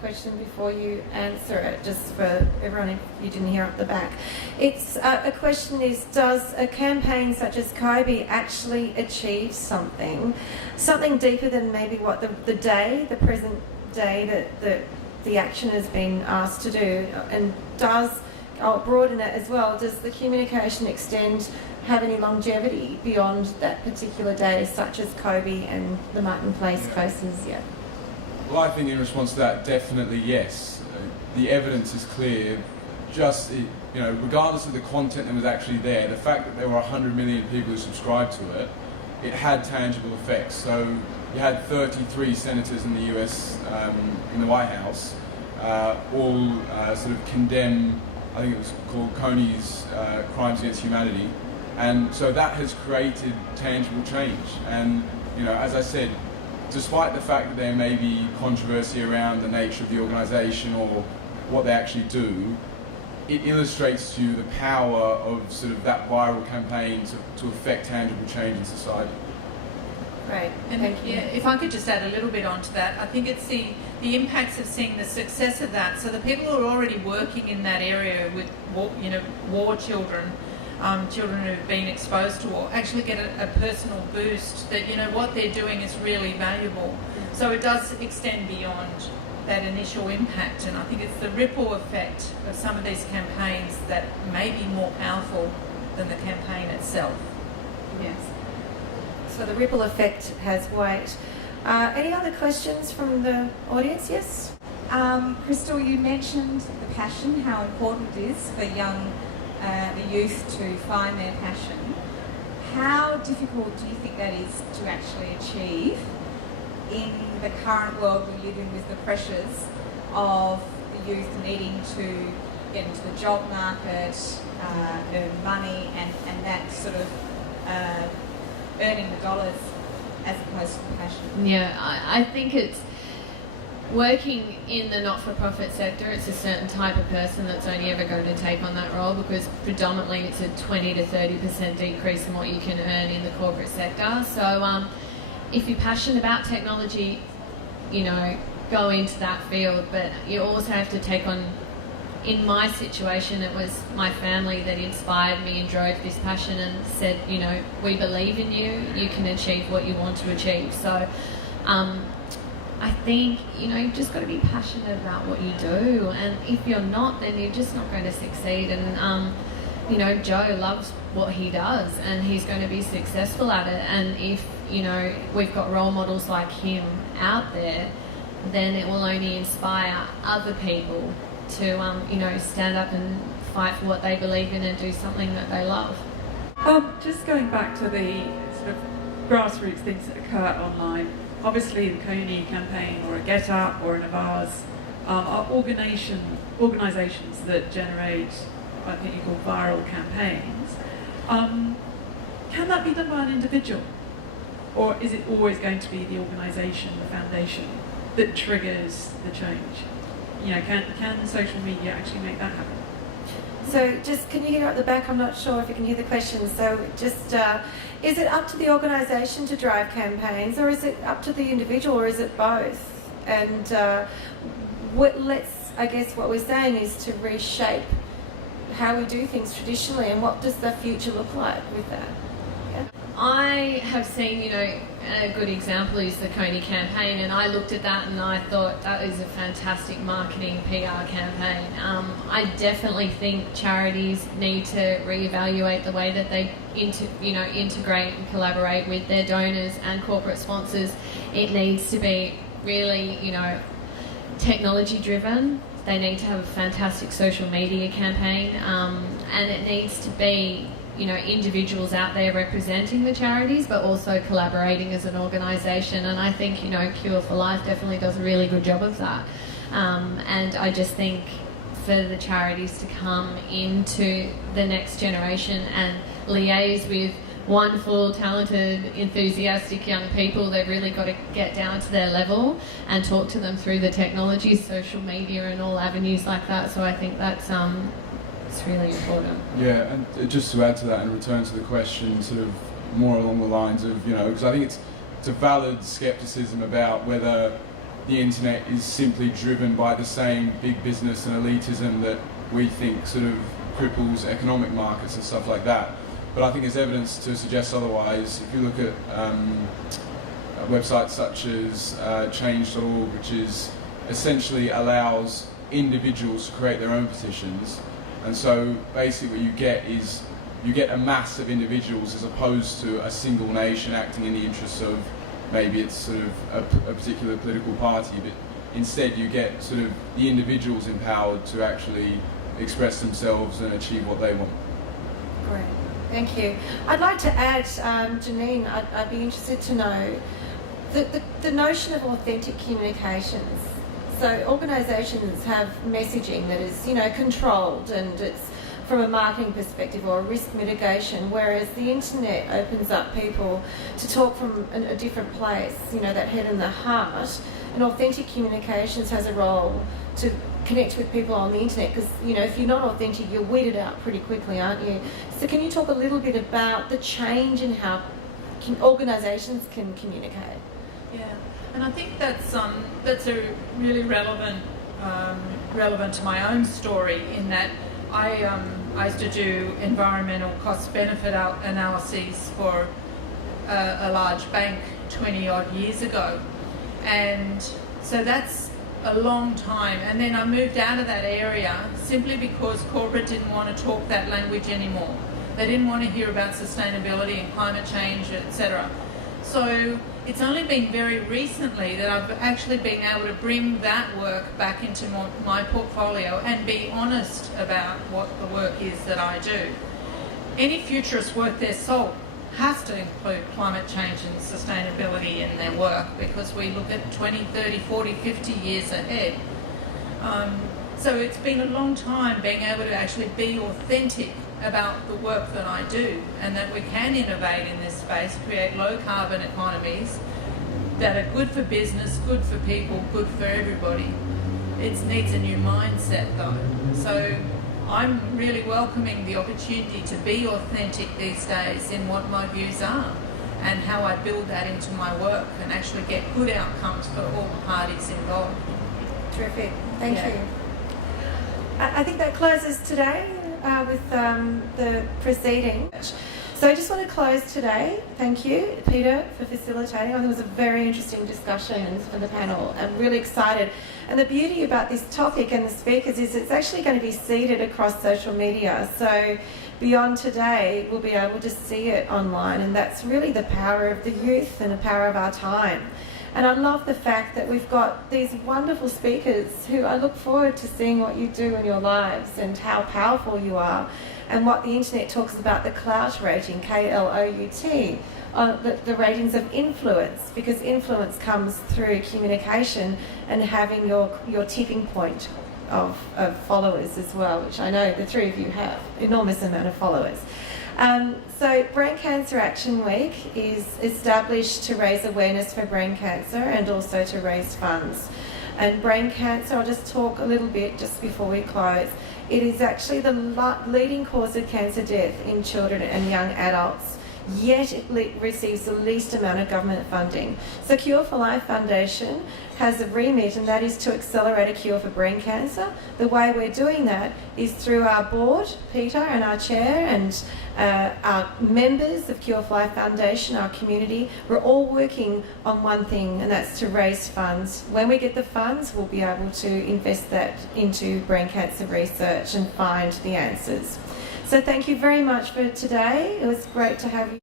question before you answer it, just for everyone if you didn't hear up the back. It's a question is, does a campaign such as Kobe actually achieve something deeper than maybe what the present day that the action has been asked to do? And I'll broaden it as well, does the communication extend, have any longevity beyond that particular day, such as Kobe and the Martin Place posters? Yeah. Well, I think in response to that, definitely yes. The evidence is clear. Regardless of the content that was actually there, the fact that there were 100 million people who subscribed to it, it had tangible effects. So you had 33 senators in the US, in the White House, all sort of condemn, I think it was called Coney's Crimes Against Humanity. And so that has created tangible change. And, as I said, despite the fact that there may be controversy around the nature of the organisation or what they actually do, it illustrates to you the power of sort of that viral campaign to affect tangible change in society. Great, and thank you. Yeah, if I could just add a little bit onto that, I think it's the impacts of seeing the success of that. So the people who are already working in that area with war children, children who've been exposed to war, actually get a personal boost that what they're doing is really valuable. So it does extend beyond that initial impact, and I think it's the ripple effect of some of these campaigns that may be more powerful than the campaign itself. Yes. So the ripple effect has weight. Any other questions from the audience? Yes? Krystal, you mentioned the passion, how important it is for the youth to find their passion. How difficult do you think that is to actually achieve in the current world we live in, with the pressures of the youth needing to get into the job market, earn money, and that sort of earning the dollars as opposed to the passion? Yeah, I think it's working in the not-for-profit sector. It's a certain type of person that's only ever going to take on that role, because predominantly it's a 20 to 30% decrease in what you can earn in the corporate sector. So if you're passionate about technology, go into that field, but you also have to take on, in my situation, it was my family that inspired me and drove this passion and said, we believe in you, you can achieve what you want to achieve. So I think, you've just got to be passionate about what you do, and if you're not, then you're just not going to succeed. And Joe loves what he does, and he's going to be successful at it. And if we've got role models like him out there, then it will only inspire other people to stand up and fight for what they believe in and do something that they love. Just going back to the sort of grassroots things that occur online, obviously the Coney campaign or a Get Up or an Avaz are organisations that generate, I think you call viral campaigns. Can that be done by an individual? Or is it always going to be the organisation, the foundation, that triggers the change? Can social media actually make that happen? So can you hear at the back? I'm not sure if you can hear the question. So is it up to the organisation to drive campaigns, or is it up to the individual, or is it both? And I guess what we're saying is to reshape how we do things traditionally, and what does the future look like with that? Yeah. I have seen, a good example is the Coney campaign, and I looked at that and I thought that is a fantastic marketing PR campaign. I definitely think charities need to reevaluate the way that they integrate and collaborate with their donors and corporate sponsors. It needs to be really, technology driven. They need to have a fantastic social media campaign, and it needs to be individuals out there representing the charities, but also collaborating as an organisation. And I think, Cure for Life definitely does a really good job of that. And I just think for the charities to come into the next generation and liaise with wonderful, talented, enthusiastic young people, they've really got to get down to their level and talk to them through the technology, social media and all avenues like that. So I think that's it's really important. Yeah, and just to add to that and return to the question sort of more along the lines of, because I think it's a valid scepticism about whether the internet is simply driven by the same big business and elitism that we think sort of cripples economic markets and stuff like that. But I think there's evidence to suggest otherwise. If you look at websites such as change.org, which is essentially allows individuals to create their own petitions, and so basically what you get is you get a mass of individuals as opposed to a single nation acting in the interests of maybe it's sort of a particular political party, but instead you get sort of the individuals empowered to actually express themselves and achieve what they want. Great, thank you. I'd like to add, Janine, I'd be interested to know the notion of authentic communications. So organisations have messaging that is, controlled, and it's from a marketing perspective or a risk mitigation, whereas the internet opens up people to talk from a different place, that head and the heart. And authentic communications has a role to connect with people on the internet, because, if you're not authentic, you're weeded out pretty quickly, aren't you? So can you talk a little bit about the change in how organisations can communicate? Yeah, and I think that's a really relevant to my own story, in that I used to do environmental cost-benefit analyses for a large bank 20 odd years ago, and so that's a long time. And then I moved out of that area simply because corporate didn't want to talk that language anymore. They didn't want to hear about sustainability and climate change, etc. So it's only been very recently that I've actually been able to bring that work back into my portfolio and be honest about what the work is that I do. Any futurist worth their salt has to include climate change and sustainability in their work, because we look at 20, 30, 40, 50 years ahead. So it's been a long time being able to actually be authentic about the work that I do, and that we can innovate in this space, create low carbon economies that are good for business, good for people, good for everybody. It needs a new mindset though. So I'm really welcoming the opportunity to be authentic these days in what my views are and how I build that into my work and actually get good outcomes for all the parties involved. Terrific, thank you. I think that closes today with the proceeding. So I just want to close today. Thank you, Peter, for facilitating. I think it was a very interesting discussion for the panel. I'm really excited. And the beauty about this topic and the speakers is it's actually going to be seeded across social media. So beyond today, we'll be able to see it online. And that's really the power of the youth and the power of our time. And I love the fact that we've got these wonderful speakers who I look forward to seeing what you do in your lives and how powerful you are, and what the internet talks about, the clout rating, K-L-O-U-T, the ratings of influence, because influence comes through communication and having your tipping point of followers as well, which I know the three of you have, enormous amount of followers. So Brain Cancer Action Week is established to raise awareness for brain cancer and also to raise funds. And brain cancer, I'll just talk a little bit just before we close. It is actually the leading cause of cancer death in children and young adults, yet it receives the least amount of government funding. So Cure for Life Foundation has a remit, and that is to accelerate a cure for brain cancer. The way we're doing that is through our board, Peter and our chair, and our members of Cure for Life Foundation, our community. We're all working on one thing, and that's to raise funds. When we get the funds, we'll be able to invest that into brain cancer research and find the answers. So thank you very much for today. It was great to have you.